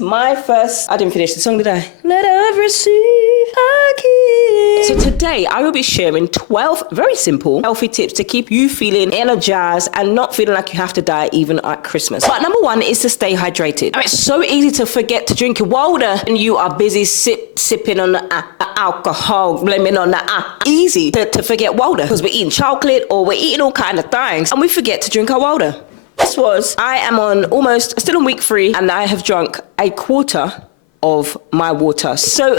Yes, I didn't finish the song, did I? Let her receive a kiss. So today I will be sharing 12 very simple healthy tips to keep you feeling energized and not feeling like you have to diet even at Christmas. But number one is to stay hydrated. It's so easy to forget to drink your water and you are busy sipping on the alcohol, blaming on the easy to forget water because we're eating chocolate or we're eating all kind of things and we forget to drink our water. I am still on week 3 and I have drunk a quarter of my water. So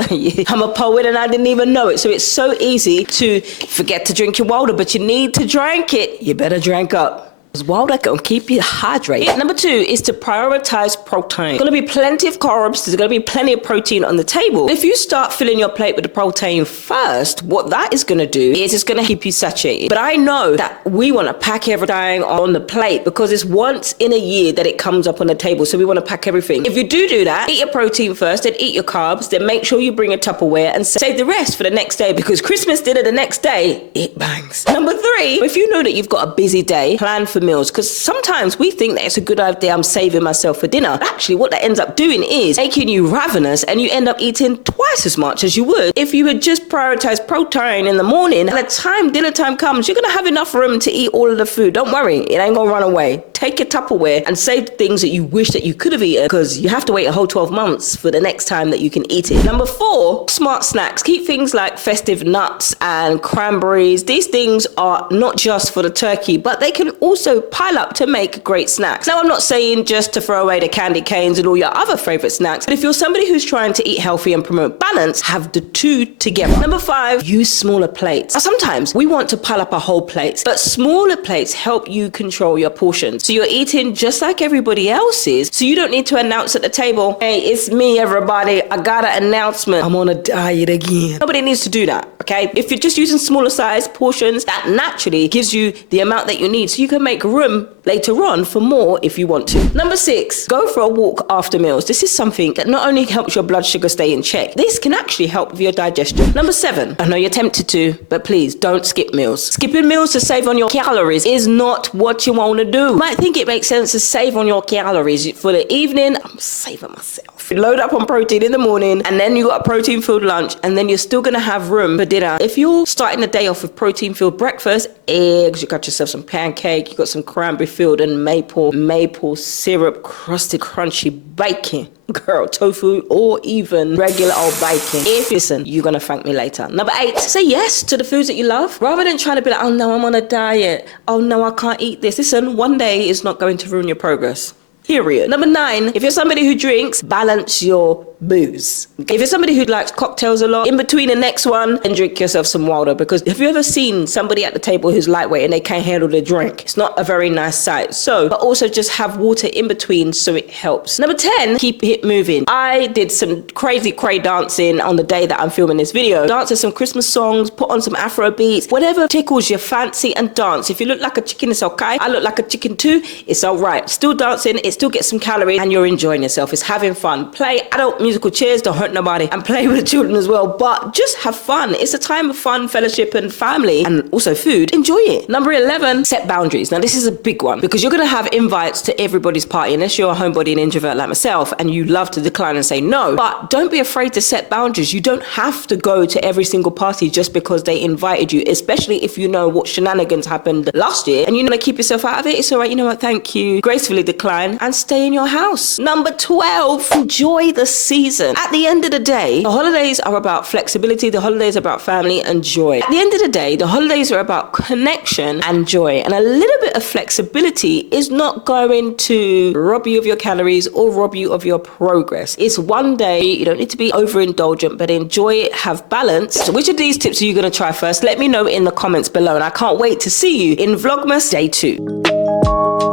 I'm a poet and I didn't even know it. So it's so easy to forget to drink your water, but you need to drink it. You better drink up. Because water can keep you hydrated. Number 2 is to prioritize protein. There's going to be plenty of carbs. There's going to be plenty of protein on the table. If you start filling your plate with the protein first, what that is going to do is it's going to keep you satiated. But I know that we want to pack everything on the plate because it's once in a year that it comes up on the table. So we want to pack everything. If you do that, eat your protein first, then eat your carbs, then make sure you bring a Tupperware and save the rest for the next day because Christmas dinner the next day, it bangs. Number 3, if you know that you've got a busy day, plan for meals, because sometimes we think that it's a good idea, I'm saving myself for dinner. But actually what that ends up doing is making you ravenous and you end up eating twice as much as you would if you would just prioritize protein in the morning. By the time dinner time comes, you're going to have enough room to eat all of the food. Don't worry, it ain't going to run away. Take your Tupperware and save things that you wish that you could have eaten because you have to wait a whole 12 months for the next time that you can eat it. Number 4, smart snacks. Keep things like festive nuts and cranberries. These things are not just for the turkey, but they can also pile up to make great snacks. Now, I'm not saying just to throw away the candy canes and all your other favorite snacks, but if you're somebody who's trying to eat healthy and promote balance, have the two together. Number 5, use smaller plates. Now, sometimes we want to pile up our whole plates, but smaller plates help you control your portions. So you're eating just like everybody else is, so you don't need to announce at the table, hey, it's me, everybody, I got an announcement, I'm on a diet again. Nobody needs to do that, okay? If you're just using smaller size portions, that naturally gives you the amount that you need, so you can make room later on for more if you want to. Number 6, go for a walk after meals. This is something that not only helps your blood sugar stay in check, this can actually help with your digestion. Number 7, I know you're tempted to, but please don't skip meals. Skipping meals to save on your calories is not what you want to do. You might think it makes sense to save on your calories for the evening. I'm saving myself. Load up on protein in the morning and then you got a protein filled lunch and then you're still going to have room for dinner. If you're starting the day off with protein filled breakfast, eggs, you got yourself some pancake, you got some cranberry filled and maple syrup crusted crunchy bacon, girl, tofu or even regular old bacon. Listen, you're going to thank me later. Number 8, say yes to the foods that you love rather than trying to be like, oh no, I'm on a diet. Oh no, I can't eat this. Listen, one day is not going to ruin your progress. Period. Number 9, if you're somebody who drinks, balance your booze. If you're somebody who likes cocktails a lot, in between the next one, then drink yourself some water, because have you ever seen somebody at the table who's lightweight and they can't handle the drink? It's not a very nice sight. So, but also just have water in between so it helps. Number 10, keep it moving. I did some crazy cray dancing on the day that I'm filming this video. Dance to some Christmas songs, put on some Afro beats, whatever tickles your fancy and dance. If you look like a chicken, it's okay. I look like a chicken too, it's all right. Still dancing, it still gets some calories and you're enjoying yourself. It's having fun. Play adult musical chairs, don't hurt nobody, and play with the children as well, but just have fun. It's a time of fun, fellowship and family and also food. Enjoy it. Number 11, set boundaries. Now this is a big one because you're going to have invites to everybody's party unless you're a homebody and introvert like myself and you love to decline and say no, but don't be afraid to set boundaries. You don't have to go to every single party just because they invited you, especially if you know what shenanigans happened last year and you want to keep yourself out of it. It's all right, you know what, thank you. Gracefully decline and stay in your house. Number 12, enjoy the season. At the end of the day, the holidays are about flexibility, the holidays are about family and joy. At the end of the day, the holidays are about connection and joy, and a little bit of flexibility is not going to rob you of your calories or rob you of your progress. It's one day, you don't need to be overindulgent, but enjoy it, have balance. So which of these tips are you going to try first? Let me know in the comments below, and I can't wait to see you in Vlogmas Day 2.